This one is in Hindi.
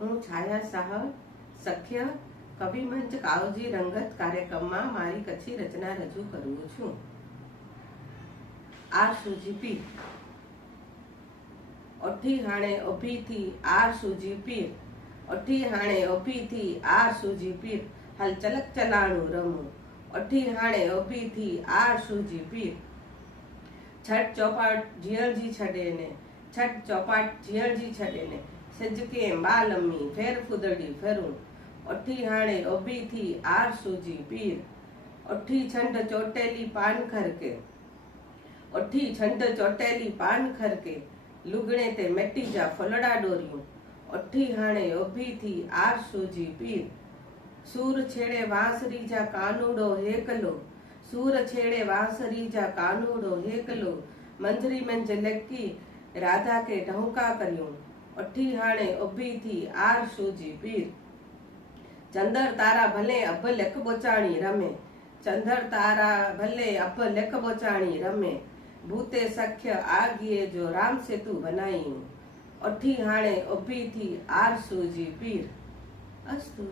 હું છાયા સાહ સખ્ય કવિમંચ કાવજી રંગત કાર્યક્રમમાં મારી કચ્છી રચના રજૂ કરું છું. આર સુજીપી અઠી હાણે અભીથી આર સુજીપી અઠી હાણે અભીથી આર સુજીપી હાલ ચલાણું રમું. અઠી હાણે અભીથી આર સુજીપી છઠ ચોપાટ જીયણજી છડે ને. છઠ ચોપાટ જીયણજી છડે ને. सिजके फेर फुदड़ी फेरू हाणे ओबी थी आर सूजी पीर। छंड चोटेली पान छंड चोटेली पान लुगणे ते जा फुलड़ा हाणे ओबी थी आर सूजी पीर। सूर छेड़े जा कानूड़ो हेकलो। सूर छेड़े जा कानूड़ो हेकलो। मंजरी राधा के ढौका करियूं। अठिहाणे अभी थी आर सूजी पीर चंदर तारा भले अब लेख बोचाणी रमे चंदर तारा भले अब लेख बोचाणी रमे भूते सख्य आगिए जो राम सेतु बनाई अठी हाणे अभी थी आर सूजी पीर अस्तु